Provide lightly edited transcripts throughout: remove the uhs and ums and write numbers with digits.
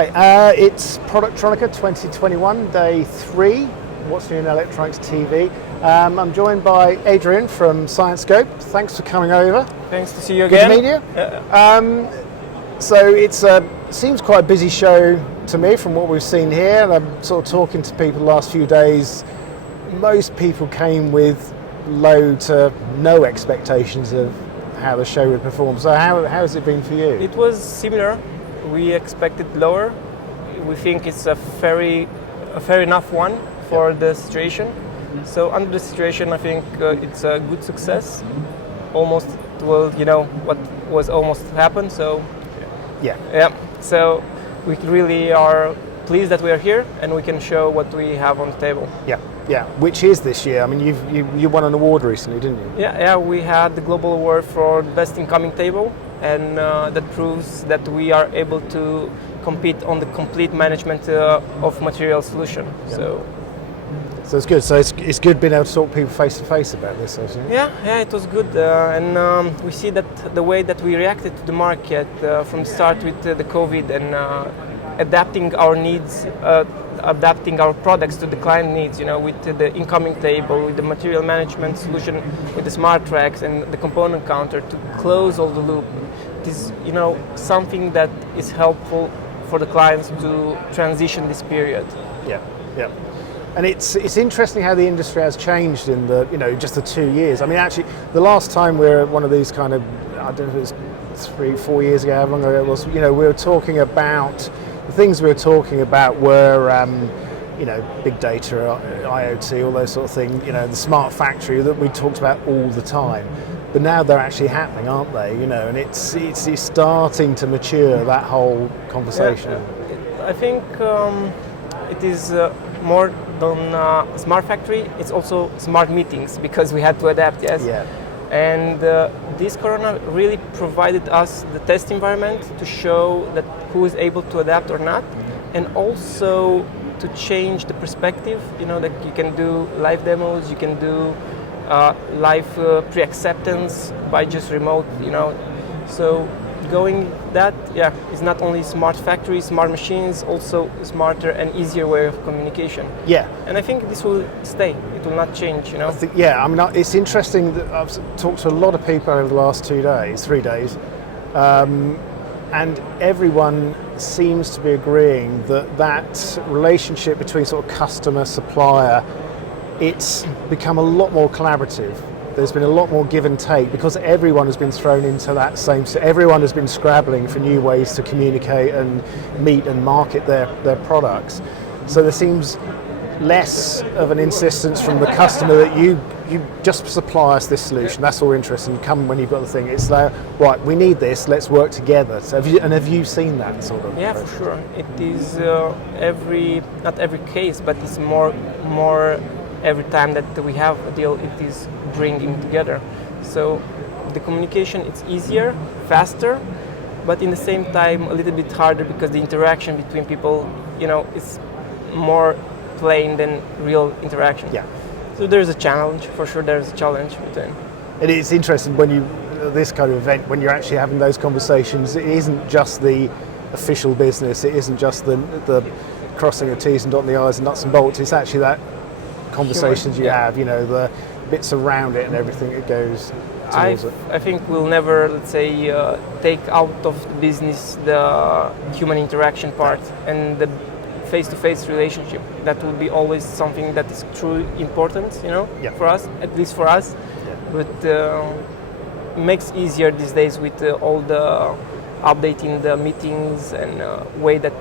Right, it's Productronica 2021, day 3, What's New in Electronics TV. I'm joined by Adrian from Scienscope. Thanks for coming over. Thanks to see you again. Good to meet you. So it seems quite a busy show to me from what we've seen here, and I'm sort of talking to people the last few days. Most people came with low to no expectations of how the show would perform. So how has it been for you? It was similar. We expected lower. We think it's a fair enough one for the situation. So under the situation, I think it's a good success. Almost, well, you know what was almost happened. So yeah. So we really are pleased that we are here and we can show what we have on the table. Yeah. Which is this year? I mean, you won an award recently, didn't you? Yeah. We had the global award for the best incoming table, and that proves that we are able to compete on the complete management of material solution. Yeah. So it's good. So it's good being able to talk to people face to face about this, isn't it? Yeah, it was good, and we see that the way that we reacted to the market from the start with the COVID and adapting our needs, adapting our products to the client needs, with the incoming table, with the material management solution, with the smart tracks and the component counter to close all the loop. It is, something that is helpful for the clients to transition this period. Yeah. And it's interesting how the industry has changed in just the 2 years. I mean, actually, the last time we were at one of these kind of, I don't know if it was 3-4 years ago, how long ago it was, we were talking about, the things we were talking about were, big data, IoT, all those sort of things, the smart factory that we talked about all the time. But now they're actually happening, aren't they? And it's starting to mature, that whole conversation. Yeah, I think it is more than smart factory. It's also smart meetings because we had to adapt. Yes. Yeah. And this Corona really provided us the test environment to show that who is able to adapt or not, and also to change the perspective. That you can do live demos, you can do live pre-acceptance by just remote. So going that, is not only smart factories, smart machines, also smarter and easier way of communication. Yeah. And I think this will stay. It will not change, I think, it's interesting that I've talked to a lot of people over the last 3 days, and everyone seems to be agreeing that relationship between sort of customer, supplier, it's become a lot more collaborative. There's been a lot more give and take because everyone has been thrown into that same. Everyone has been scrabbling for new ways to communicate and meet and market their products. So there seems less of an insistence from the customer that you just supply us this solution. That's all interesting. You come when you've got the thing. It's like, right, we need this. Let's work together. So have you seen that sort of? Yeah, for sure. It is not every case, but it's more every time that we have a deal. It is bringing together. So the communication, it's easier, faster, but in the same time a little bit harder because the interaction between people, is more plain than real interaction. Yeah. So there's a challenge, for sure there's a challenge between. And it's interesting when this kind of event, when you're actually having those conversations, it isn't just the official business, it isn't just the crossing of T's and dotting the I's and nuts and bolts, it's actually that conversations you have, the bits around it and everything that goes towards it. I think we'll never, let's say, take out of the business the human interaction part and the face-to-face relationship. That will be always something that is truly important, for us, at least for us. Yeah. But it makes easier these days with all the updating the meetings and way that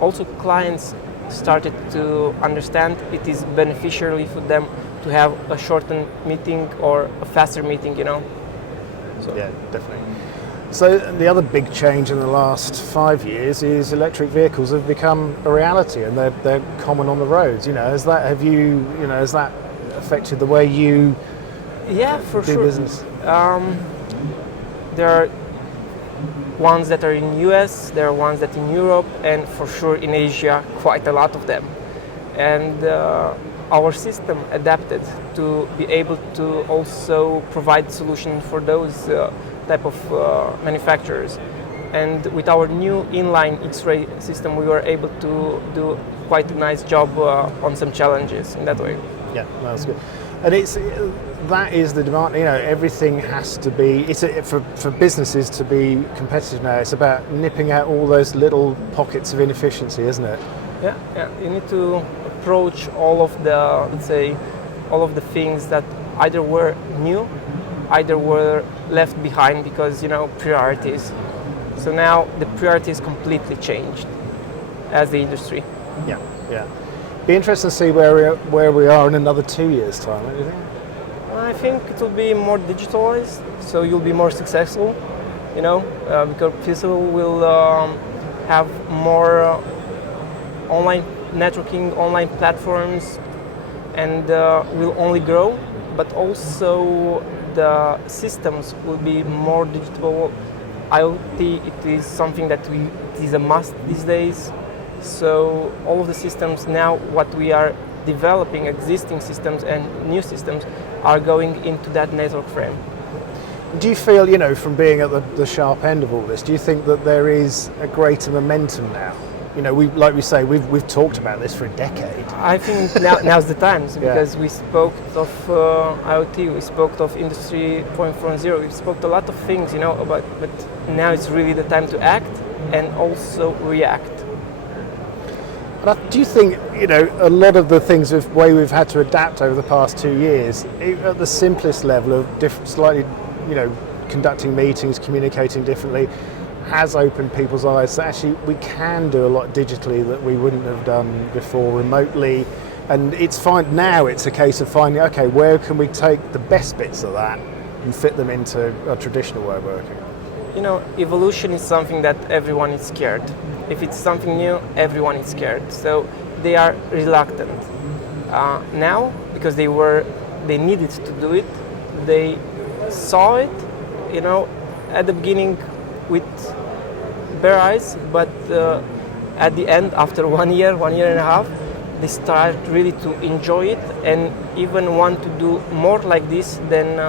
also clients started to understand it is beneficial for them to have a shortened meeting or a faster meeting, So. Yeah, definitely. So the other big change in the last 5 years is electric vehicles have become a reality and they're common on the roads. Has that affected the way you for do sure. business? There are ones that are in US, there are ones that in Europe, and for sure in Asia, quite a lot of them. And our system adapted to be able to also provide solutions for those type of manufacturers. And with our new inline X-ray system, we were able to do quite a nice job on some challenges in that way. Yeah, that's good. And that is the demand. You know, everything has to be. For businesses to be competitive now. It's about nipping out all those little pockets of inefficiency, isn't it? Yeah. You need to approach all of the, let's say, all of the things that either were new, either were left behind because, you know, priorities. So now the priorities completely changed as the industry. Yeah. Be interesting to see where we are in another 2 years' time, don't you think? I think it will be more digitalized, so you'll be more successful, you know, because people will have more online networking, online platforms, and will only grow, but also the systems will be more digital. IoT, it is something that it is a must these days. So all of the systems now, what we are developing, existing systems and new systems, are going into that network frame. Do you feel, you know, from being at the sharp end of all this, do you think that there is a greater momentum now? You know, we've talked about this for a decade. I think now's the time, because we spoke of IoT, we spoke of Industry 4.0, we spoke a lot of things, you know, but now it's really the time to act and also react. Do you think, you know, a lot of the things the way we've had to adapt over the past 2 years, at the simplest level of slightly, you know, conducting meetings, communicating differently, has opened people's eyes that actually we can do a lot digitally that we wouldn't have done before remotely, and it's fine now. It's a case of finding, okay, where can we take the best bits of that and fit them into a traditional way of working? You know, evolution is something that everyone is scared. If it's something new, everyone is scared. So they are reluctant. Now, because they needed to do it, they saw it, you know, at the beginning with bare eyes, but at the end, after 1 year, 1.5 years, they start really to enjoy it and even want to do more like this than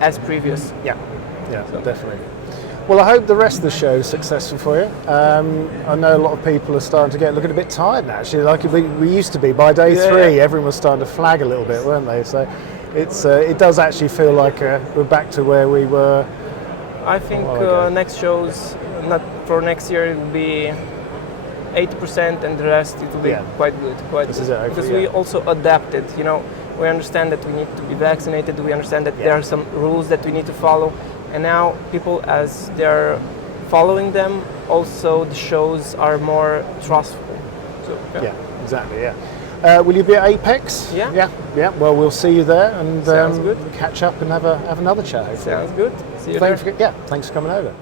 as previous. Yeah, so. Definitely. Well, I hope the rest of the show is successful for you. I know a lot of people are starting to looking a bit tired now, actually, like we used to be. By day 3, everyone was starting to flag a little bit, weren't they? So it does actually feel like we're back to where we were. I think next shows, not for next year, it will be 80%, and the rest it will be quite good. Because we also adapted. You know, we understand that we need to be vaccinated. We understand that there are some rules that we need to follow. And now people, as they're following them, also the shows are more trustful. So, exactly. Will you be at Apex? Yeah. Well, we'll see you there and Sounds good. Catch up and have another chat. Hopefully. Sounds good. See you there. Thanks for coming over.